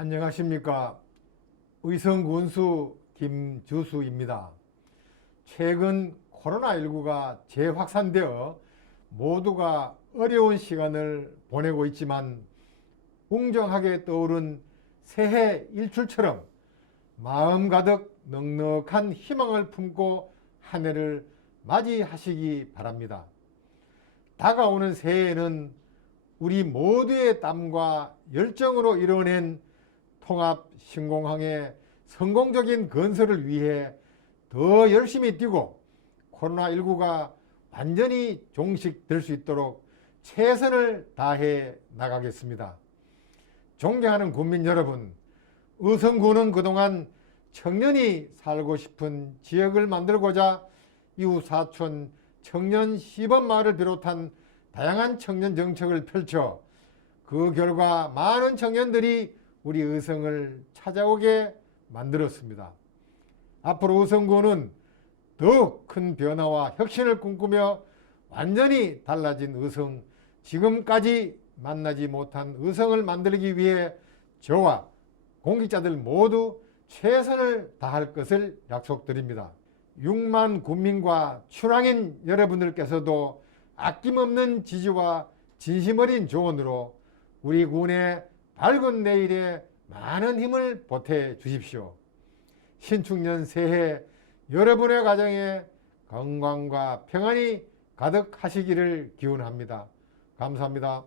안녕하십니까. 의성군수 김주수입니다. 최근 코로나19가 재확산되어 모두가 어려운 시간을 보내고 있지만 웅정하게 떠오른 새해 일출처럼 마음 가득 넉넉한 희망을 품고 한 해를 맞이하시기 바랍니다. 다가오는 새해에는 우리 모두의 땀과 열정으로 이뤄낸 통합 신공항의 성공적인 건설을 위해 더 열심히 뛰고 코로나19가 완전히 종식될 수 있도록 최선을 다해 나가겠습니다. 존경하는 국민 여러분, 의성군은 그동안 청년이 살고 싶은 지역을 만들고자 이후 사촌 청년 시범마을을 비롯한 다양한 청년 정책을 펼쳐 그 결과 많은 청년들이 우리 의성을 찾아오게 만들었습니다. 앞으로 의성군은 더욱 큰 변화와 혁신을 꿈꾸며 완전히 달라진 의성, 지금까지 만나지 못한 의성을 만들기 위해 저와 공직자들 모두 최선을 다할 것을 약속드립니다. 6만 국민과 출항인 여러분들께서도 아낌없는 지지와 진심 어린 조언으로 우리 군의 밝은 내일에 많은 힘을 보태 주십시오. 신축년 새해 여러분의 가정에 건강과 평안이 가득하시기를 기원합니다. 감사합니다.